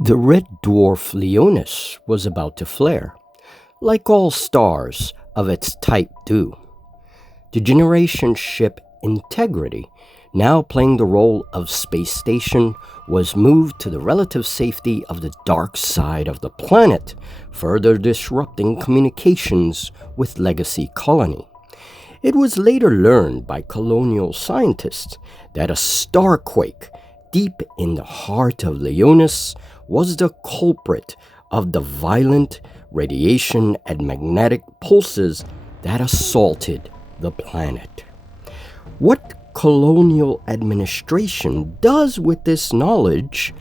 The red dwarf Leonis was about to flare, like all stars of its type do. The generation ship Integrity, now playing the role of space station, was moved to the relative safety of the dark side of the planet, further disrupting communications with Legacy Colony. It was later learned by colonial scientists that a starquake deep in the heart of Leonis was the culprit of the violent radiation and magnetic pulses that assaulted the planet. What colonial administration does with this knowledge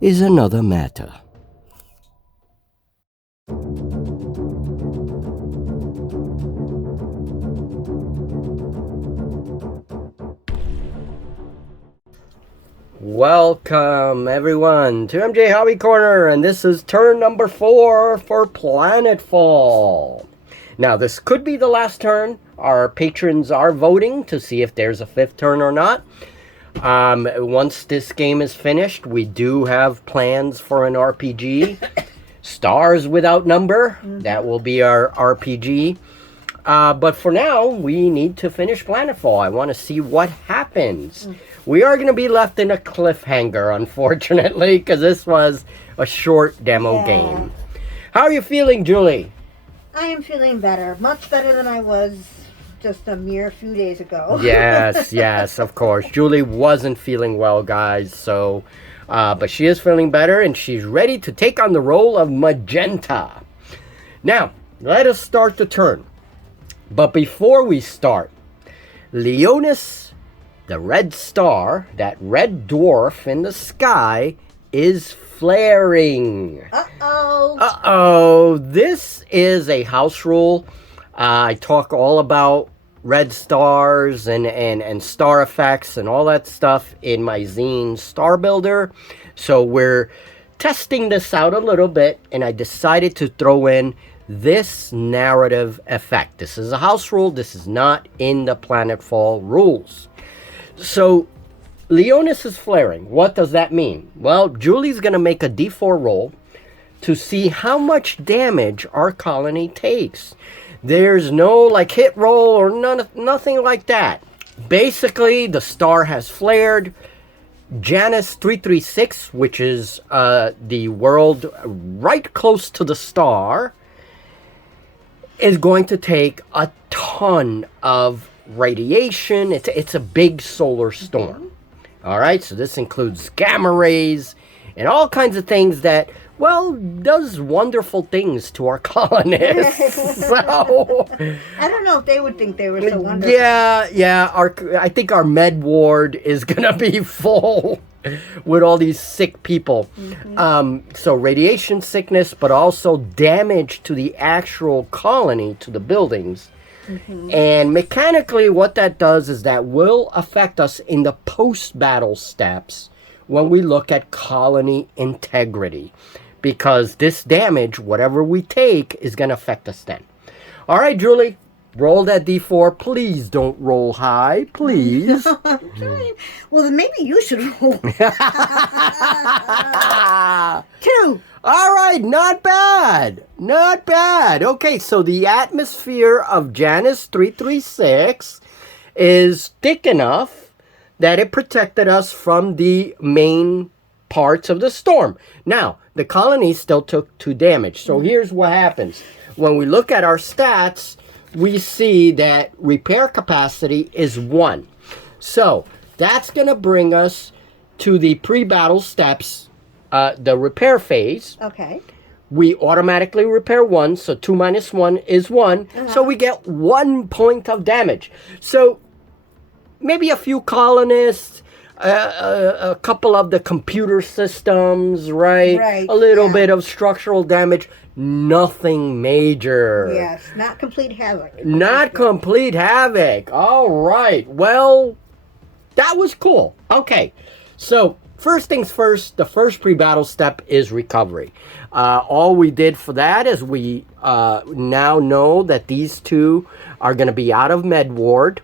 is another matter. Welcome everyone to MJ Hobby Corner, and this is turn number 4 for Planetfall. Now this could be the last turn. Our patrons are voting to see if there's a 5th turn or not. Once this game is finished, we do have plans for an RPG. Stars Without Number, that will be our RPG. But for now, we need to finish Planetfall. I want to see what happens. We are going to be left in a cliffhanger, unfortunately, because this was a short demo game. How are you feeling, Julie? I am feeling better. Much better than I was just a mere few days ago. Yes, of course. Julie wasn't feeling well, guys, so... but she is feeling better, and she's ready to take on the role of Magenta. Now, let us start the turn. But before we start, Leonis, the red star, that red dwarf in the sky, is flaring. Uh-oh. This is a house rule. I talk all about red stars and star effects and all that stuff in my zine Star Builder. So we're testing this out a little bit, and I decided to throw in this narrative effect. This is a house rule. This is not in the Planetfall rules. So Leonis is flaring. What does that mean? Well, Julie's going to make a D4 roll to see how much damage our colony takes. There's no like hit roll or nothing like that. Basically, the star has flared. Janus 336, which is the world right close to the star, is going to take a ton of radiation. It's a big solar storm. All right, so this includes gamma rays and all kinds of things that, well, does wonderful things to our colonists. So I don't know if they would think they were so wonderful. Yeah. I think our med ward is gonna be full with all these sick people. So radiation sickness, but also damage to the actual colony, to the buildings. And mechanically, what that does is that will affect us in the post-battle steps when we look at colony integrity. Because this damage, whatever we take, is going to affect us then. All right, Julie, roll that D4. Please don't roll high, please. Well, then maybe you should roll. 2. All right, not bad. Not bad. Okay, so the atmosphere of Janus 336 is thick enough that it protected us from the main parts of the storm. Now, the colony still took 2 damage. So here's what happens. When we look at our stats, we see that repair capacity is 1. So that's going to bring us to the pre-battle steps, the repair phase. Okay. We automatically repair 1, so 2 minus 1 is 1. So we get 1 point of damage. So maybe a few colonists, a couple of the computer systems, right? A little bit of structural damage. Nothing major. Yes, not complete havoc. Not complete havoc. All right. Well, that was cool. Okay. So, first things first, the first pre-battle step is recovery. All we did for that is we now know that these 2 are going to be out of med ward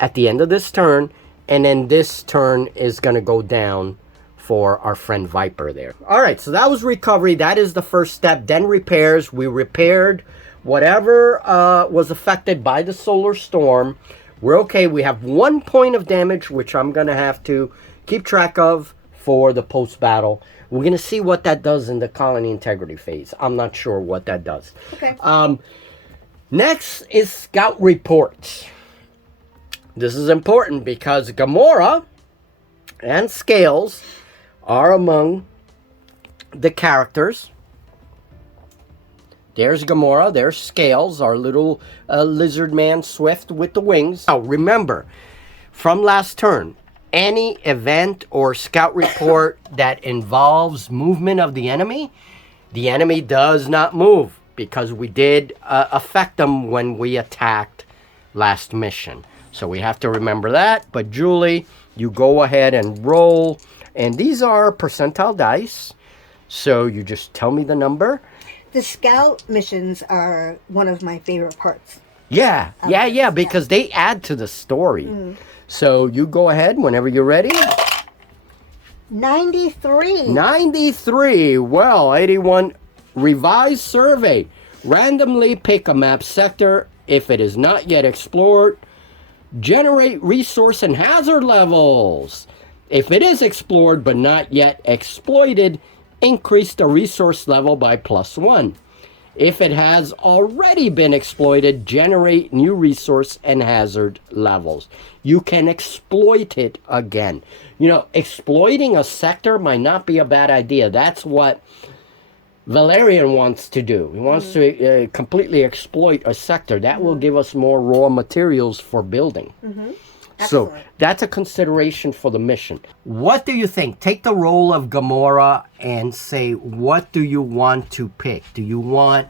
at the end of this turn, and then this turn is going to go down for our friend Viper there. All right, so that was recovery. That is the first step. Then repairs. We repaired whatever was affected by the solar storm. We're okay. We have 1 point of damage, which I'm going to have to keep track of for the post-battle. We're going to see what that does in the colony integrity phase. I'm not sure what that does. Okay. Next is scout reports. This is important because Gamora and Scales are among the characters. There's Gamora, there's Scales, our little lizard man swift with the wings. Now, remember, from last turn, any event or scout report that involves movement of the enemy does not move because we did affect them when we attacked last mission. So we have to remember that. But Julie, you go ahead and roll. And these are percentile dice. So you just tell me the number. The scout missions are one of my favorite parts. Yeah, because they add to the story. So you go ahead whenever you're ready. 93. 93. Well, 81. Revised survey. Randomly pick a map sector if it is not yet explored. Generate resource and hazard levels. If it is explored but not yet exploited, increase the resource level by +1. If it has already been exploited, generate new resource and hazard levels. You can exploit it again. You know, exploiting a sector might not be a bad idea. That's what Valerian wants to do. He wants to completely exploit a sector. That will give us more raw materials for building. So that's a consideration for the mission. What do you think? Take the role of Gamora and say, what do you want to pick? Do you want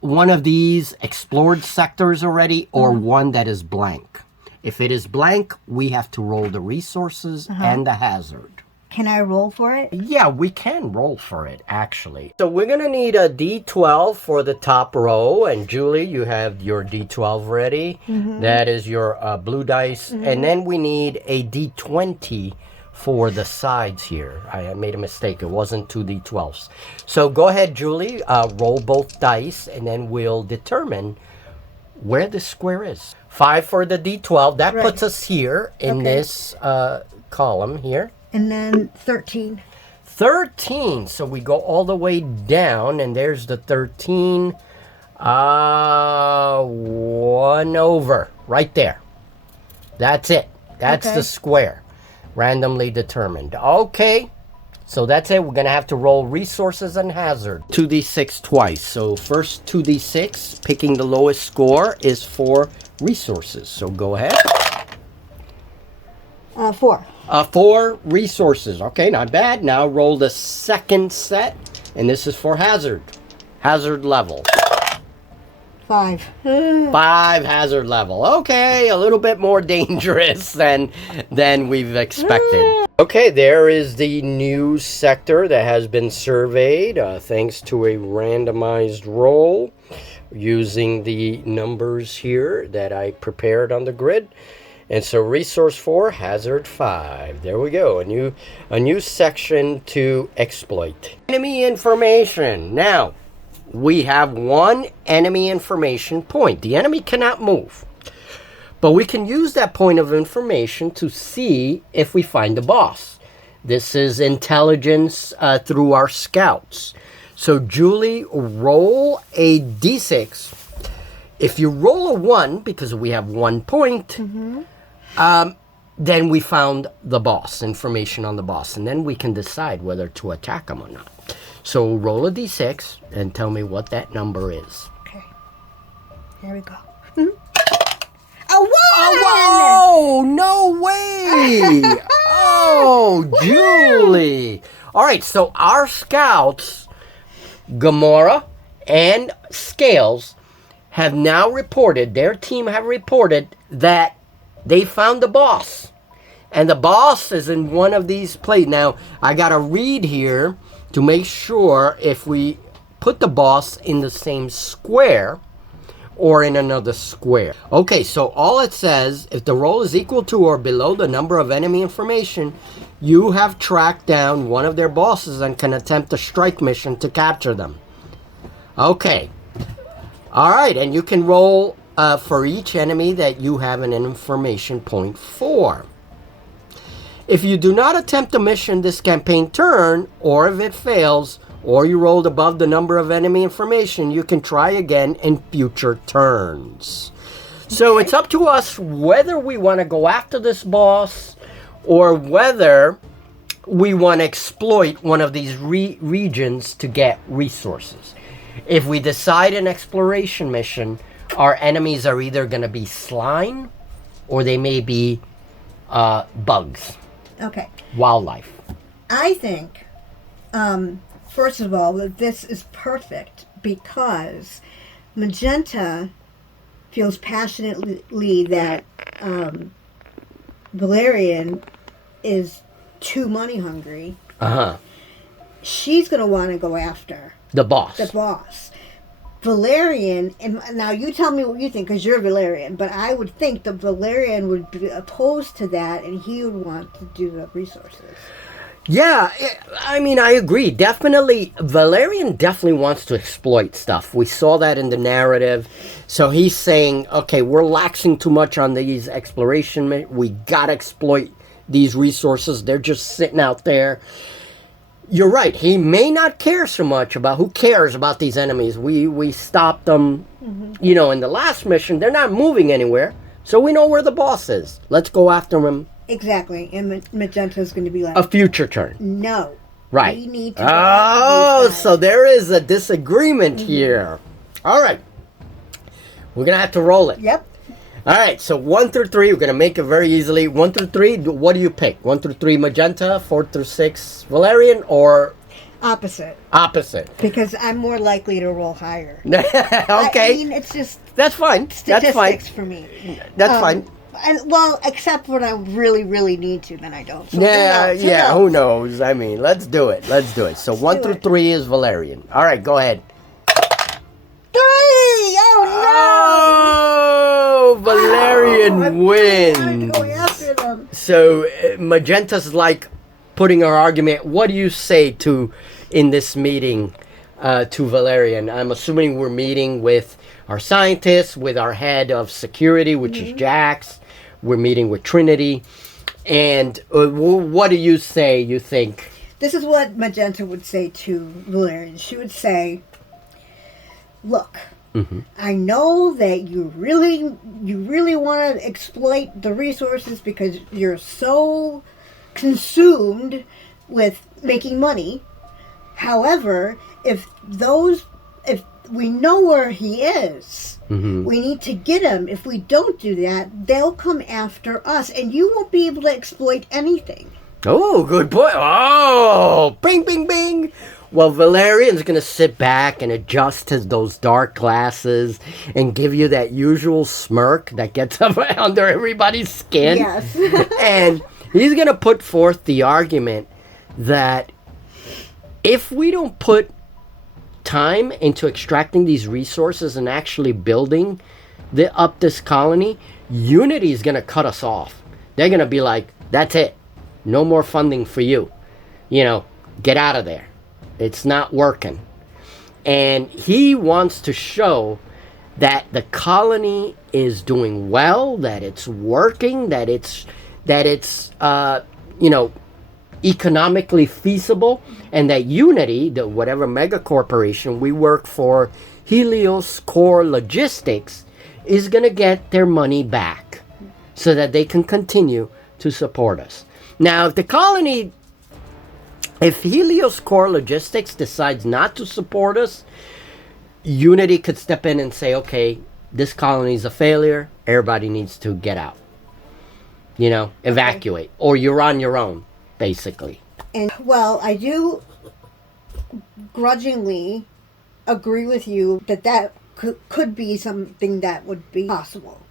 one of these explored sectors already or one that is blank? If it is blank, we have to roll the resources and the hazard. Can I roll for it? Yeah, we can roll for it, actually. So we're going to need a D12 for the top row. And Julie, you have your D12 ready. That is your blue dice. And then we need a D20 for the sides here. I made a mistake. It wasn't 2 D12s. So go ahead, Julie. Roll both dice, and then we'll determine where the square is. 5 for the D12. That puts us here in this column here. And then 13. 13. So we go all the way down, and there's the 13. 1 over. Right there. That's it. That's the square. Randomly determined. Okay. So that's it. We're going to have to roll resources and hazard. 2d6 twice. So first 2d6, picking the lowest score, is for resources. So go ahead. 4. 4 resources. Okay, not bad. Now roll the second set, and this is for hazard. Hazard level. 5. 5 hazard level. Okay, a little bit more dangerous than we've expected. Okay, there is the new sector that has been surveyed thanks to a randomized roll using the numbers here that I prepared on the grid. And so resource 4, hazard 5. There we go. A new section to exploit. Enemy information. Now, we have 1 enemy information point. The enemy cannot move. But we can use that point of information to see if we find the boss. This is intelligence through our scouts. So Julie, roll a d6. If you roll a 1, because we have 1 point, then we found the boss, information on the boss, and then we can decide whether to attack him or not. So roll a d6 and tell me what that number is. Okay. Here we go. A 1! Oh, no way! Oh, Julie! All right, so our scouts, Gamora and Scales, have now reported, their team have reported that they found the boss. And the boss is in one of these places. Now, I got to read here to make sure if we put the boss in the same square or in another square. Okay, so all it says, if the roll is equal to or below the number of enemy information, you have tracked down one of their bosses and can attempt a strike mission to capture them. Okay. All right, and you can roll for each enemy that you have an information point for. If you do not attempt a mission this campaign turn, or if it fails, or you rolled above the number of enemy information, you can try again in future turns. So it's up to us whether we want to go after this boss or whether we want to exploit one of these regions to get resources. If we decide an exploration mission, our enemies are either going to be slime or they may be bugs. Okay. Wildlife. I think, first of all, that this is perfect because Magenta feels passionately that Valerian is too money hungry. Uh-huh. She's going to want to go after the boss. Valerian, and now you tell me what you think because you're Valerian, but I would think that Valerian would be opposed to that and he would want to do the resources. Yeah, I mean, I agree. Definitely, Valerian definitely wants to exploit stuff. We saw that in the narrative. So he's saying, okay, we're laxing too much on these exploration. We got to exploit these resources. They're just sitting out there. You're right. He may not care so much about who cares about these enemies. We stopped them, you know, in the last mission. They're not moving anywhere. So we know where the boss is. Let's go after him. Exactly. And Magenta's going to be like... a future turn. No. Right. We need to... Oh, so there is a disagreement here. All right. We're going to have to roll it. Yep. All right, so 1 through 3, we're going to make it very easily. 1 through 3, what do you pick? 1 through 3, Magenta. 4 through 6, Valerian, or... Opposite. Opposite. Because I'm more likely to roll higher. Okay. I mean, it's just... That's fine. Statistics That's fine. for me. That's fine. And, well, except when I really, really need to, then I don't. So Who knows? I mean, let's do it. So 1 through 3 is Valerian. All right, go ahead. 3! Oh, no! Oh, Valerian wins. Go after them. So Magenta's like putting her argument. What do you say in this meeting to Valerian? I'm assuming we're meeting with our scientists, with our head of security, which is Jax. We're meeting with Trinity. And what do you say, you think? This is what Magenta would say to Valerian. She would say, look, I know that you really want to exploit the resources because you're so consumed with making money. However, if we know where he is, we need to get him. If we don't do that, they'll come after us, and you won't be able to exploit anything. Oh, good point. Oh, bing, bing, bing. Well, Valerian's going to sit back and adjust those dark glasses and give you that usual smirk that gets up under everybody's skin. Yes. And he's going to put forth the argument that if we don't put time into extracting these resources and actually building up this colony, Unity is going to cut us off. They're going to be like, that's it. No more funding for you. You know, get out of there. It's not working. And he wants to show that the colony is doing well, that it's working, that it's economically feasible, and that Unity, the whatever mega corporation we work for, Helios Core Logistics, is going to get their money back so that they can continue to support us. Now, if Helios Core Logistics decides not to support us, Unity could step in and say, okay, this colony is a failure. Everybody needs to get out. You know, evacuate. Or you're on your own, basically. And, well, I do grudgingly agree with you that could be something that would be possible.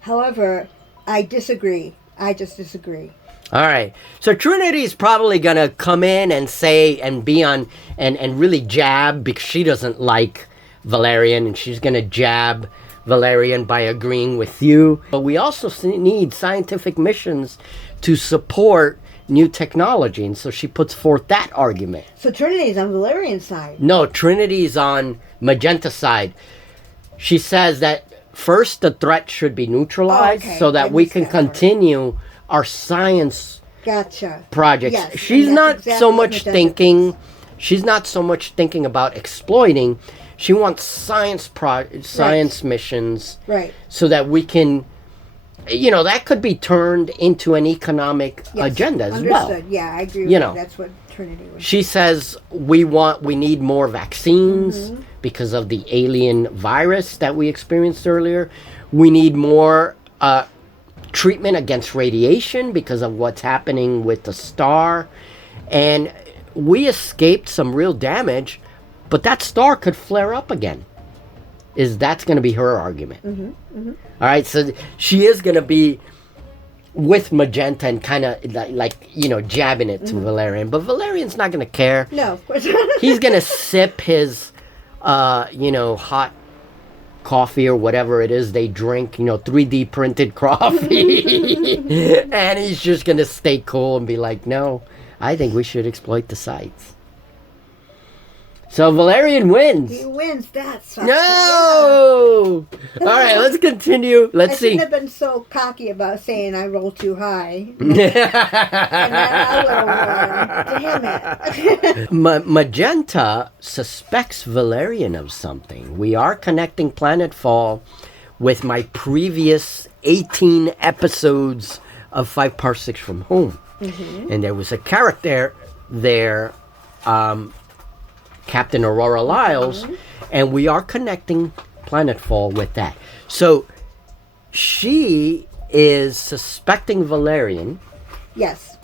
However, I disagree. I just disagree. All right. So Trinity's probably going to come in and say and be on and really jab because she doesn't like Valerian, and she's going to jab Valerian by agreeing with you. But we also need scientific missions to support new technology, and so she puts forth that argument. So Trinity's on Valerian's side. No, Trinity's on Magenta's side. She says that first the threat should be neutralized so that we can continue our science projects. Yes, she's not so much thinking about exploiting. She wants science missions, right, so that we can, that could be turned into an economic agenda as well. Yeah, I agree with you. That's what Trinity was. She says we need more vaccines because of the alien virus that we experienced earlier. We need more treatment against radiation because of what's happening with the star. And we escaped some real damage, but that star could flare up again. That's going to be her argument. All right, so she is going to be with Magenta and kind of jabbing it to Valerian, but Valerian's not going to care. No, of course not. He's going to sip his, hot coffee or whatever it is they drink, 3D printed coffee, and he's just going to stay cool and be like, no, I think we should exploit the sites. So Valerian wins. He wins. That's no. All right, let's continue. Let's see. I shouldn't have been so cocky about saying I roll too high. And then I would have won. Damn it. Magenta suspects Valerian of something. We are connecting Planetfall with my previous 18 episodes of 5 Parsecs from Home, and there was a character there. Captain Aurora Lyles, and we are connecting Planetfall with that. So she is suspecting Valerian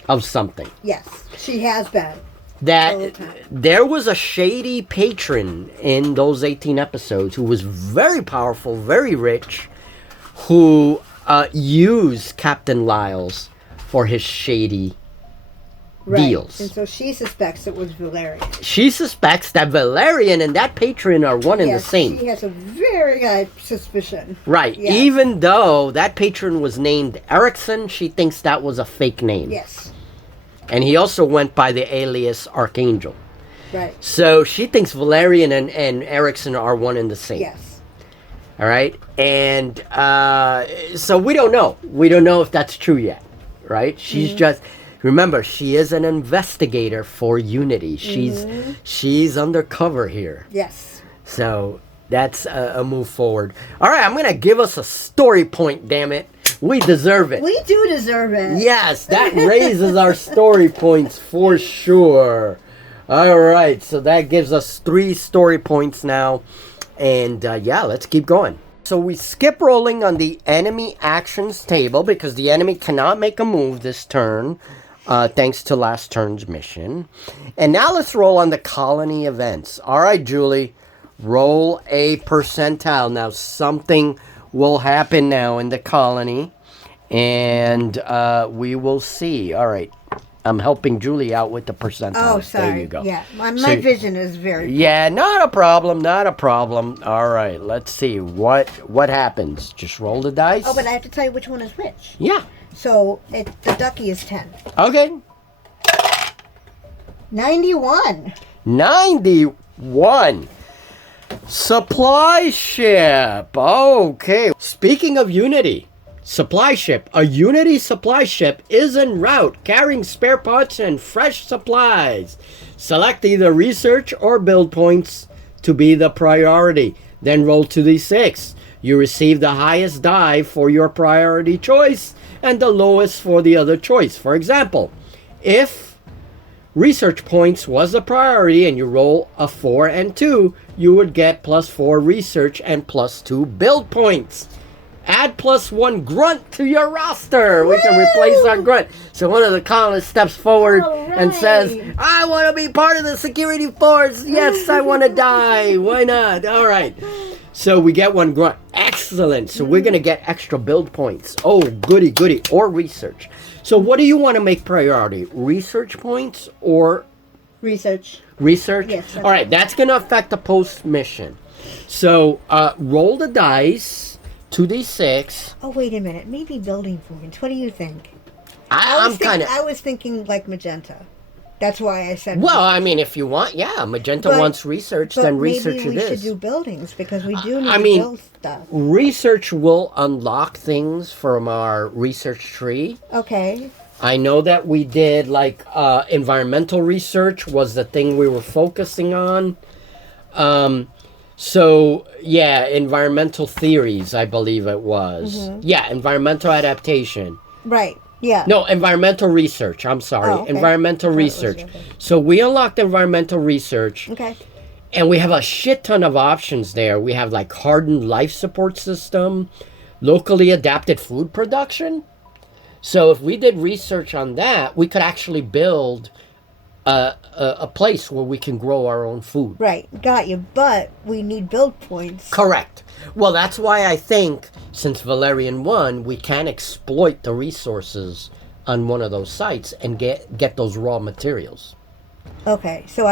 of something. Yes, she has been. That there was a shady patron in those 18 episodes who was very powerful, very rich, who used Captain Lyles for his shady deals. And so she suspects it was Valerian. She suspects that Valerian and that patron are one and the same. She has a very high suspicion. Right. Yes. Even though that patron was named Erickson, she thinks that was a fake name. Yes. And he also went by the alias Archangel. Right. So she thinks Valerian and Erickson are one and the same. Yes. All right. And so we don't know. We don't know if that's true yet. Right? She's just... Remember, she is an investigator for Unity. She's undercover here. Yes. So that's a move forward. All right, I'm going to give us a story point, damn it. We deserve it. We do deserve it. Yes, that raises our story points for sure. All right, so that gives us 3 story points now. And let's keep going. So we skip rolling on the enemy actions table because the enemy cannot make a move this turn. Thanks to last turn's mission. And now let's roll on the colony events. All right, Julie, roll a percentile. Now something will happen now in the colony, and we will see. All right, I'm helping Julie out with the percentile. Oh, sorry. There you go. Yeah, my vision is very... Yeah, not a problem, not a problem. All right, let's see. What happens? Just roll the dice. Oh, but I have to tell you which one is which. Yeah. So the ducky is 10. Okay. 91. 91. Supply ship. Okay. Speaking of Unity, supply ship. A Unity supply ship is en route carrying spare parts and fresh supplies. Select either research or build points to be the priority. Then roll 2d6. You receive the highest die for your priority choice and the lowest for the other choice. For example, if research points was the priority and you roll a 4 and 2, you would get +4 research and +2 build points. Add +1 grunt to your roster. We can replace our grunt. So one of the colonists steps forward and says, I want to be part of the security force. Yes, I want to die. Why not? All right. So we get 1 grunt. Excellent. So we're going to get extra build points. Oh, goody, goody. Or research. So what do you want to make priority? Research points or Research. Research? Yes. All right, that's going to affect the post-mission. So, roll the dice, 2d6. Oh, wait a minute. Maybe building points. What do you think? I'm kind of... I was thinking like magenta. That's why I said... Well, I mean, if you want, yeah, magenta wants research, then research it is. Maybe we should do buildings, because we do need to build stuff. Research will unlock things from our research tree. Okay. I know that we did, like, environmental research was the thing we were focusing on. So, yeah, environmental theories, I believe it was. Mm-hmm. Yeah, environmental adaptation. Right, yeah. No, environmental research. I'm sorry. Oh, okay. Environmental research. So we unlocked environmental research. Okay. And we have a shit ton of options there. We have, like, hardened life support system, locally adapted food production. So if we did research on that, we could actually build a place where we can grow our own food. Right, got you. But we need build points. Correct. Well, that's why I think, since Valerian won, we can exploit the resources on one of those sites and get those raw materials. Okay, so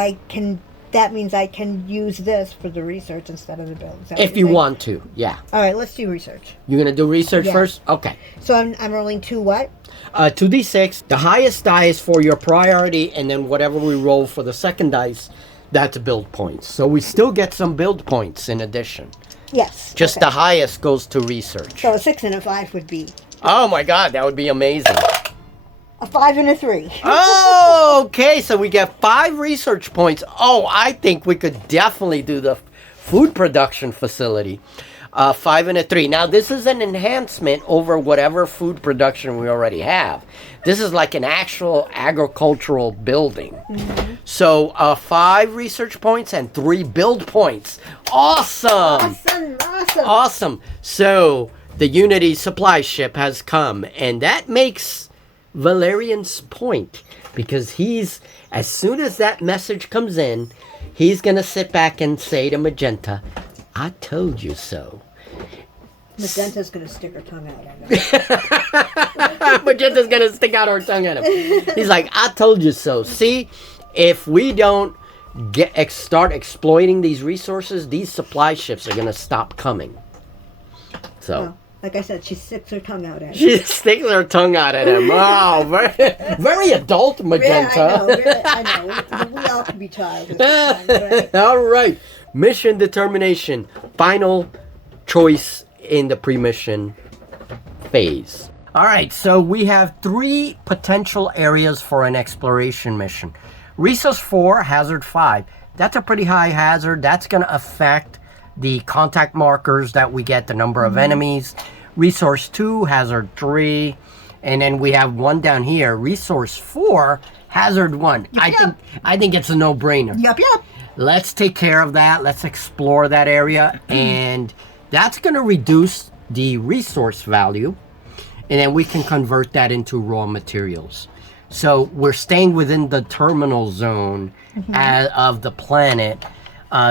that means I can use this for the research instead of the build. If you want to, yeah. All right, let's do research. You're going to do research first? Okay. So I'm rolling 2 what? 2d6. The highest die is for your priority, and then whatever we roll for the second dice, that's build points. So we still get some build points in addition. Yes. Just the highest goes to research. So a 6 and a 5 would be? Oh my god, that would be amazing. A 5 and a 3. Oh, okay, so we get 5 research points. Oh, I think we could definitely do the food production facility. 5 and a 3. Now, this is an enhancement over whatever food production we already have. This is like an actual agricultural building. Mm-hmm. So, 5 research points and 3 build points. Awesome! Awesome. So, the Unity supply ship has come, and that makes Valerian's point, because as soon as that message comes in, he's going to sit back and say to Magenta, I told you so. Magenta's going to stick her tongue out at him. Magenta's going to stick out her tongue at him. He's like, I told you so. See, if we don't start exploiting these resources, these supply ships are going to stop coming. So... Well, like I said, she sticks her tongue out at him. She sticks her tongue out at him. Wow, very adult, Magenta. Yeah, I know. We all can be childish. Right? All right. Mission determination. Final choice in the pre-mission phase. All right, so we have 3 potential areas for an exploration mission. Resource 4, hazard 5. That's a pretty high hazard. That's going to affect the contact markers that we get, the number of enemies. Resource 2, hazard 3. And then we have one down here, resource 4, hazard 1. I think it's a no-brainer. Yep. Let's take care of that. Let's explore that area. And that's going to reduce the resource value. And then we can convert that into raw materials. So we're staying within the terminal zone of the planet.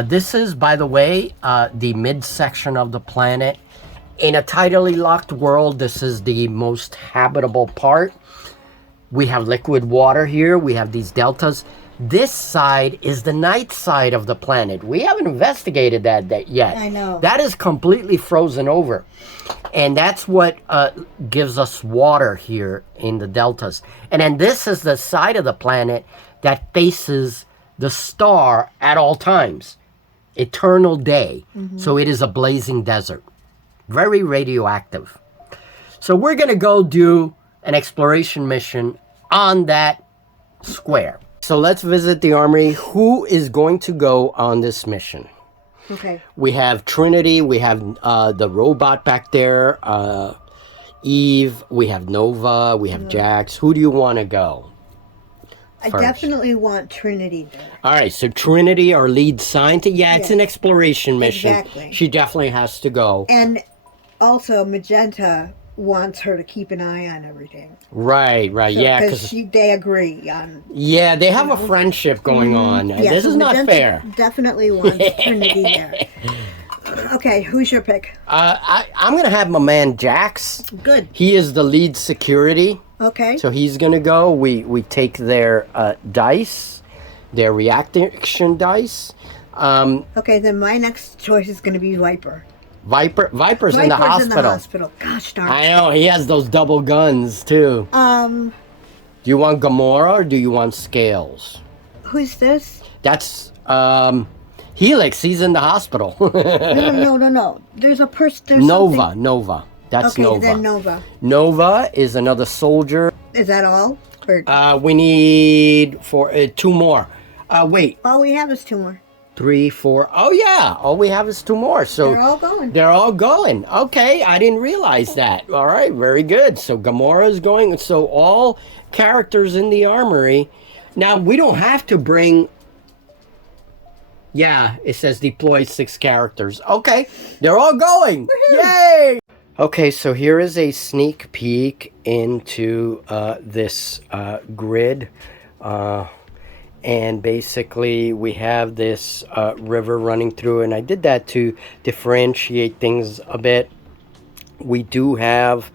This is, by the way, the midsection of the planet. In a tidally locked world, this is the most habitable part. We have liquid water here. We have these deltas. This side is the night side of the planet. We haven't investigated that yet. I know. That is completely frozen over. And that's what gives us water here in the deltas. And then this is the side of the planet that faces the star at all times. Eternal day. So it is a blazing desert. Very radioactive. So we're going to go do an exploration mission on that square. So let's visit the armory. Who is going to go on this mission? Okay. We have Trinity. We have the robot back there. Eve. We have Nova. We have Jax. Who do you want to go? I definitely want Trinity there. All right, so Trinity, our lead scientist. Yeah, it's an exploration mission. Exactly. She definitely has to go. And also, Magenta wants her to keep an eye on everything. Right, So, yeah. Because they agree on... Yeah, they have a friendship going on. Yeah, this so is not Magenta fair. Definitely wants Trinity there. Okay, who's your pick? I'm going to have my man Jax. Good. He is the lead security. Okay. So he's going to go. We take their dice. their reaction dice. Okay, then my next choice is going to be Viper. Viper's in the hospital. In the hospital. Gosh darn. I know, he has those double guns too. Do you want Gamora or do you want Scales? Who's this? That's Helix. He's in the hospital. No. There's a person. Nova. That's okay, Nova. Then Nova. Nova is another soldier. Is that all? Or... we need two more. Wait. All we have is two more. 3, 4. Oh yeah, all we have is two more. So they're all going. They're all going. Okay, I didn't realize that. All right, very good. So Gamora is going. So all characters in the armory. Now we don't have to bring. Yeah, it says deploy 6 characters. Okay, they're all going. Woo-hoo. Yay! Okay, so here is a sneak peek into this grid. And basically we have this river running through, and I did that to differentiate things a bit. We do have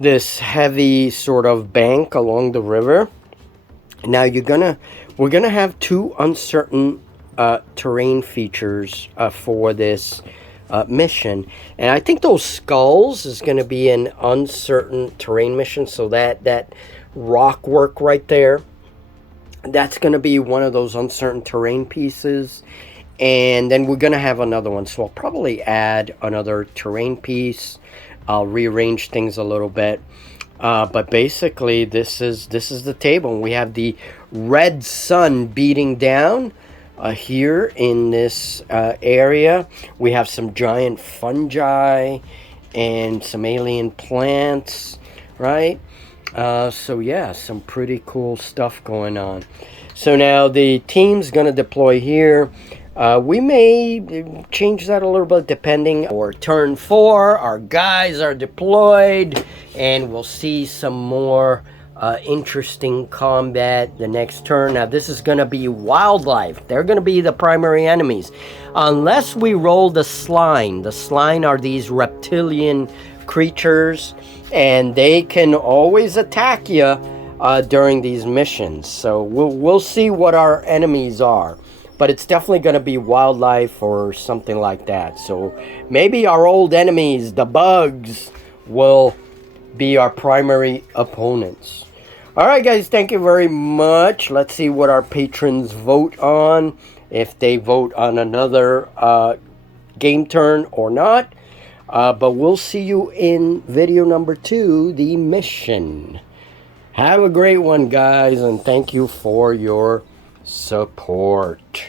this heavy sort of bank along the river. Now we're gonna have 2 uncertain terrain features for this mission, and I think those skulls is going to be an uncertain terrain mission. So that rock work right there, that's going to be one of those uncertain terrain pieces. And then we're going to have another one, so I'll probably add another terrain piece. I'll rearrange things a little bit, but basically this is the table. We have the red sun beating down here in this area. We have some giant fungi and some alien plants, right? So yeah, some pretty cool stuff going on. So now the team's gonna deploy here. We may change that a little bit depending. Or turn 4, our guys are deployed, and we'll see some more interesting combat the next turn. Now this is going to be wildlife. They're going to be the primary enemies. Unless we roll the Slime. The Slime are these reptilian creatures, and they can always attack you during these missions. So we'll see what our enemies are. But it's definitely going to be wildlife or something like that. So maybe our old enemies, the bugs, will be our primary opponents. Alright guys, thank you very much. Let's see what our patrons vote on. If they vote on another game turn or not. But we'll see you in video number 2, the mission. Have a great one, guys, and thank you for your support.